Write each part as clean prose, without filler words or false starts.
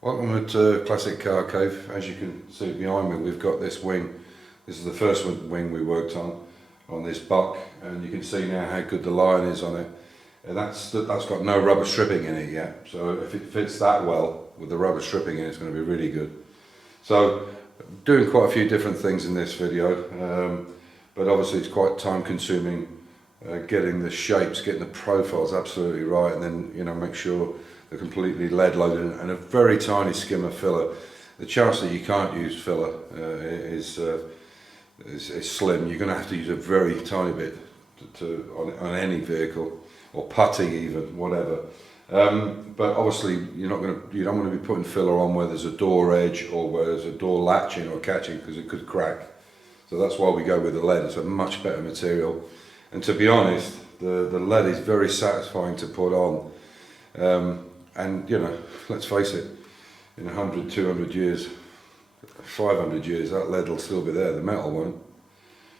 Welcome to Classic Car Cave. As you can see behind me, we've got this wing. This is the first wing we worked on this buck, and you can see now how good the line is on it. And that's got no rubber stripping in it yet, so if it fits that well with the rubber stripping in it, it's going to be really good. So doing quite a few different things in this video, but obviously it's quite time consuming, getting the shapes, getting the profiles absolutely right, and then make sure they're completely lead loaded, and a very tiny skimmer filler. The chance that you can't use filler is slim. You're going to have to use a very tiny bit on any vehicle, or putty even, whatever. But obviously you don't want to be putting filler on where there's a door edge or where there's a door latching or catching, because it could crack. So that's why we go with the lead. It's a much better material, and to be honest, the lead is very satisfying to put on. And let's face it, in 100, 200 years, 500 years, that lead will still be there, the metal won't.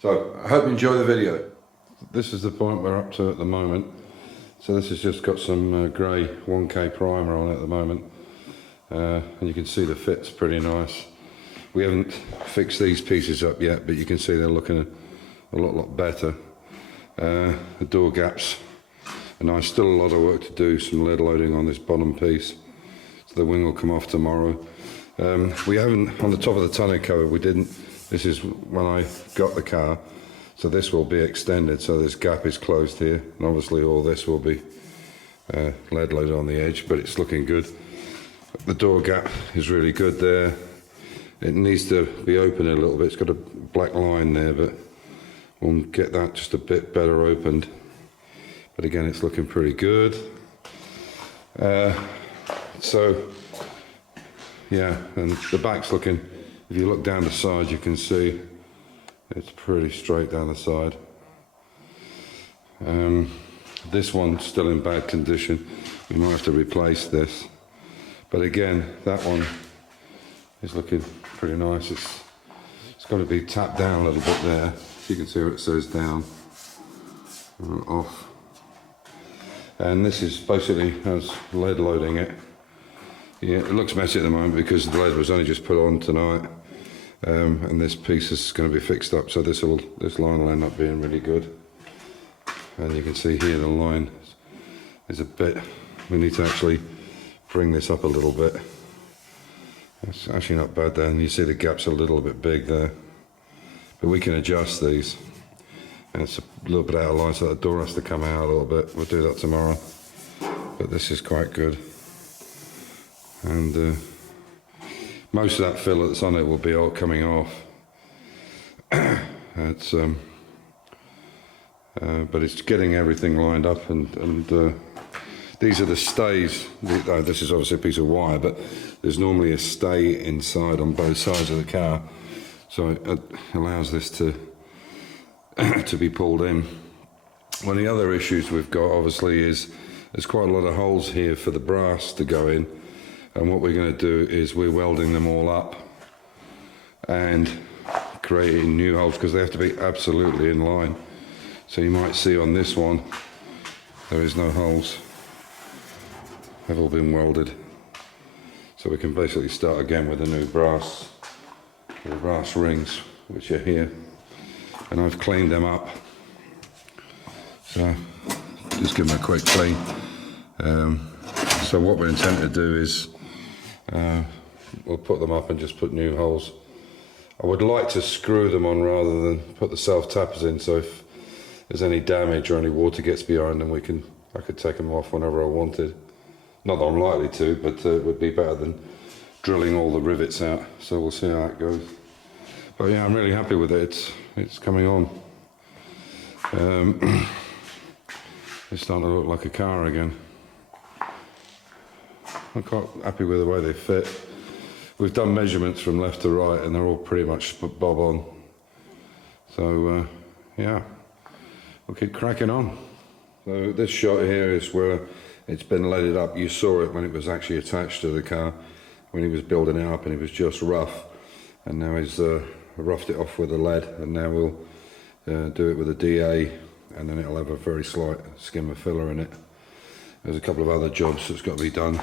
So I hope you enjoy the video. This is the point we're up to at the moment. So this has just got some grey 1K primer on it at the moment, and you can see the fit's pretty nice. We haven't fixed these pieces up yet, but you can see they're looking a lot better. The door gaps are nice. Still a lot of work to do, some lead loading on this bottom piece, so the wing will come off tomorrow. We haven't, on the top of the tonneau cover, we didn't, this is when I got the car, so this will be extended, so this gap is closed here, and obviously all this will be lead loaded on the edge, but it's looking good. The door gap is really good there. It needs to be open a little bit. It's got a black line there, but we'll get that just a bit better opened. But again, it's looking pretty good. So yeah, and the back's looking, if you look down the side, you can see it's pretty straight down the side. This one's still in bad condition. We might have to replace this. But again, that one is looking pretty nice. It's got to be tapped down a little bit there. So you can see where it says down, off. And this is basically has lead loading it. Yeah, it looks messy at the moment because the lead was only just put on tonight, and this piece is going to be fixed up, so this line will end up being really good. And you can see here the line is a bit, we need to actually bring this up a little bit. It's actually not bad there, and you see the gap's a little bit big there, but we can adjust these. And it's a little bit out of line, so the door has to come out a little bit. We'll do that tomorrow, but this is quite good. And most of that filler that's on it will be all coming off. It's but it's getting everything lined up, and these are the stays. This is obviously a piece of wire, but there's normally a stay inside on both sides of the car, so it allows this to be pulled in. One of the other issues we've got obviously is there's quite a lot of holes here for the brass to go in, and what we're going to do is we're welding them all up and creating new holes, because they have to be absolutely in line. So you might see on this one there is no holes, they've all been welded, so we can basically start again with the new brass, the brass rings which are here. And I've cleaned them up, so just give them a quick clean. So what we intend to do is we'll put them up and just put new holes. I would like to screw them on rather than put the self-tappers in, so if there's any damage or any water gets behind them, I could take them off whenever I wanted. Not that I'm likely to, but it would be better than drilling all the rivets out, so we'll see how that goes. But yeah, I'm really happy with it. It's coming on. It's starting to look like a car again. I'm quite happy with the way they fit. We've done measurements from left to right, and they're all pretty much bob on. So yeah, we'll keep cracking on. So this shot here is where it's been leaded up. You saw it when it was actually attached to the car, when he was building it up, and it was just rough. And now he's roughed it off with the lead, and now we'll do it with a DA, and then it'll have a very slight skim of filler in it. There's a couple of other jobs that's got to be done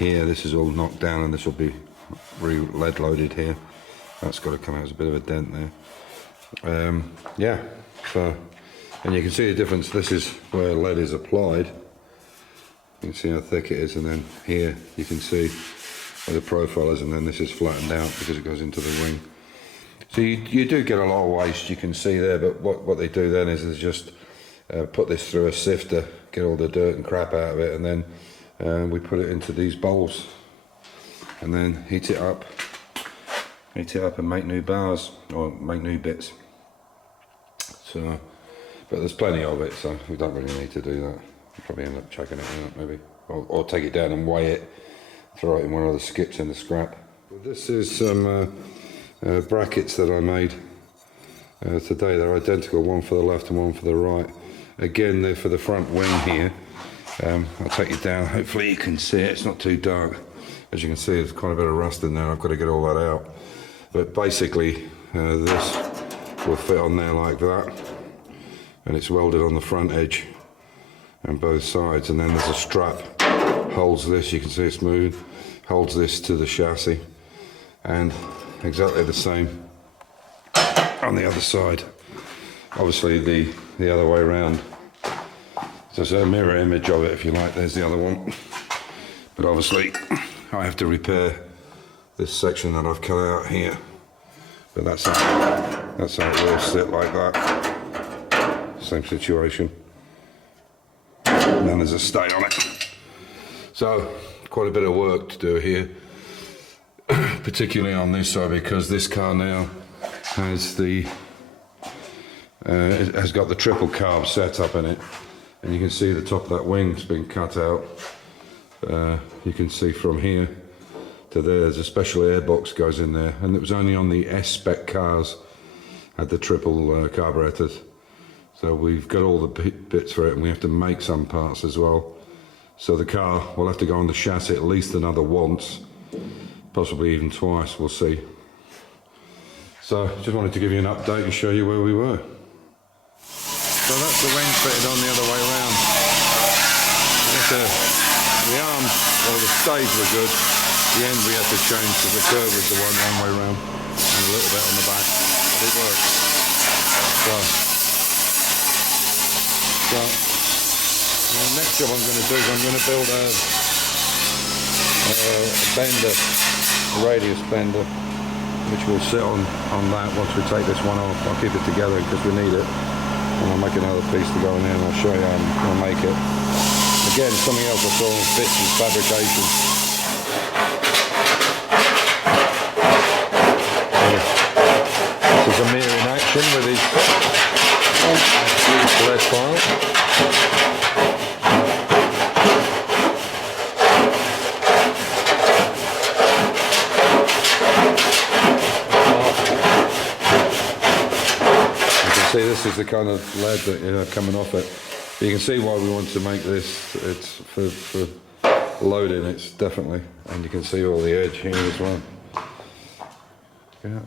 here, this is all knocked down, and this will be lead loaded here. That's got to come out. There's a bit of a dent there. Yeah, so, and you can see the difference. This is where lead is applied. You can see how thick it is, and then here you can see where the profile is, and then this is flattened out because it goes into the wing. So you do get a lot of waste, you can see there, but what they do then is just put this through a sifter, get all the dirt and crap out of it, and then we put it into these bowls and then heat it up and make new bars or make new bits. So, but there's plenty of it, so we don't really need to do that. We'll probably end up chucking it out maybe, or take it down and weigh it, throw it in one of the skips in the scrap. This is some brackets that I made today. They're identical, one for the left and one for the right. Again, they're for the front wing here. I'll take it down, hopefully you can see it, it's not too dark. As you can see, there's quite a bit of rust in there, I've got to get all that out. But basically, this will fit on there like that, and it's welded on the front edge and both sides, and then there's a strap holds this, you can see it's moving, holds this to the chassis, and exactly the same on the other side. Obviously the other way around. So it's a mirror image of it, if you like. There's the other one. But obviously I have to repair this section that I've cut out here. But that's how it will sit like that. Same situation. And then there's a stay on it. So quite a bit of work to do here, particularly on this side, because this car now has it has got the triple carb setup in it, and you can see the top of that wing's been cut out. You can see from here to there, there's a special airbox goes in there, and it was only on the S-spec cars had the triple carburetors. So we've got all the bits for it, and we have to make some parts as well. So the car will have to go on the chassis at least another once, possibly even twice, we'll see. So just wanted to give you an update and show you where we were. So that's the wing fitted on the other way around. The arms, well, the stays were good. The end we had to change because the curve was the one way around, and a little bit on the back, but it worked. So the next job I'm going to do is I'm going to build a bender, a radius bender, which will sit on that once we take this one off. I'll keep it together because we need it, and I'll make another piece to go in there, and I'll show you how I'll make it. Again, something else I saw on Fitz is fabrication. This is Amir in action with his lead file. See, this is the kind of lead that coming off it. You can see why we want to make this. It's for loading. It's definitely, and you can see all the edge here as well. Yeah.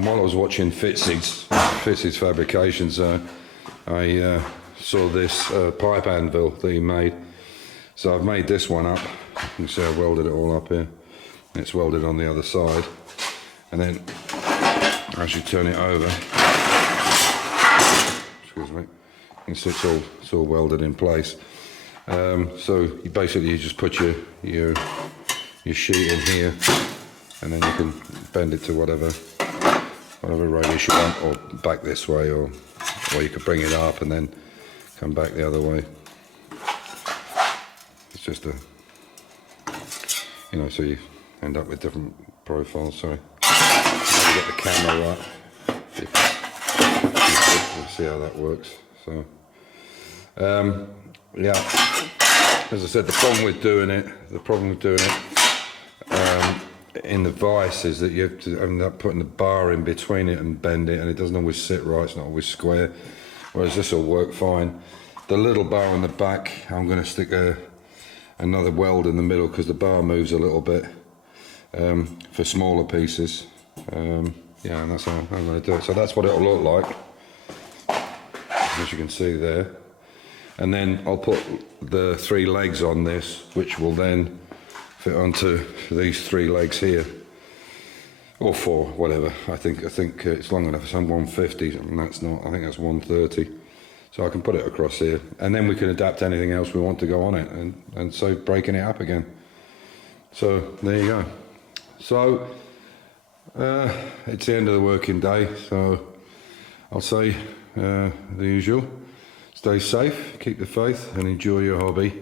While I was watching Fitz's fabrications, I saw this pipe anvil that he made. So I've made this one up. You can see I welded it all up here. It's welded on the other side. And then as you turn it over, excuse me, you can see it's all welded in place. So you basically just put your sheet in here, and then you can bend it to whatever radius you want, or back this way, or you could bring it up and then come back the other way. It's just so you end up with different profiles. Sorry, you get the camera right. We'll see how that works. So Yeah, as I said, the problem with doing it in the vise is that you have to end up putting the bar in between it and bend it, and it doesn't always sit right, it's not always square, whereas this will work fine. The little bar on the back, I'm going to stick another weld in the middle because the bar moves a little bit for smaller pieces. Yeah, and that's how I'm going to do it. So that's what it'll look like, as you can see there. And then I'll put the 3 legs on this, which will then fit onto these 3 legs here, or 4, whatever. I think it's long enough. It's on 150, and that's not. I think that's 130. So I can put it across here, and then we can adapt anything else we want to go on it, and so breaking it up again. So there you go. So it's the end of the working day. So I'll say the usual. Stay safe, keep the faith, and enjoy your hobby.